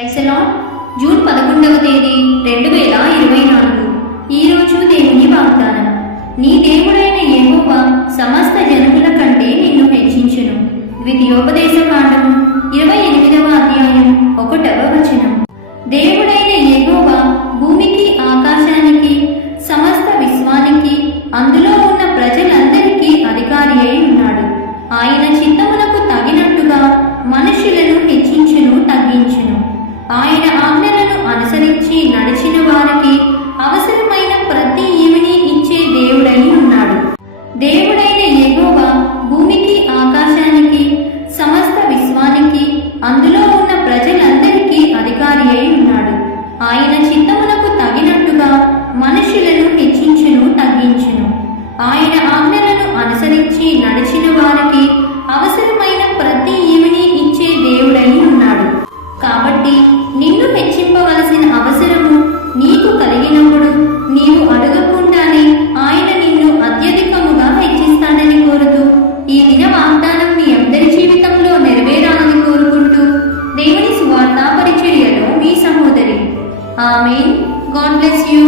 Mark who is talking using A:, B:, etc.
A: ఐసలాన్ June పదకొండవ తేదీ రెండు వేల ఇరవై నాలుగు. ఈరోజు దేవుని వాగ్దానం. నీ దేవుడైన యెహోవా సమస్త జనుల కంటే నిన్ను హెచ్చించును. ద్వితీయోపదేశ కాండం ఇరవై ఎనిమిదవ అధ్యాయం ఒకటవ ఆయన ఆజ్ఞలను అనుసరించి నడిచిన వారికి అవసరమైన ప్రతి ఈవిని ఇచ్చే దేవుడై ఉన్నాడు. దేవుడైన యెహోవా భూమికి ఆకాశానికి సమస్త విశ్వానికి అందులో ఉన్న ప్రజలందరికీ అధికారి అయి ఉన్నాడు. ఆయన చిత్తమునకు తగినట్టుగా మనుషులను హెచ్చించును తగ్గించును. ఆయన ఆజ్ఞలను అనుసరించి నడిచిన నిన్ను మెచ్చింపవలసిన అవసరము నీకు కలిగినప్పుడు నీవు అడగకుండానే ఆయన నిన్ను అత్యధికముగా హెచ్చిస్తాడని కోరుతూ ఈ దిన వాగ్దానం మీ అందరి జీవితంలో నెరవేరాలని కోరుకుంటూ దేవుని సువార్త పరిచర్యలో మీ సహోదరి. ఆమె గాడ్ బ్లెస్ యూ.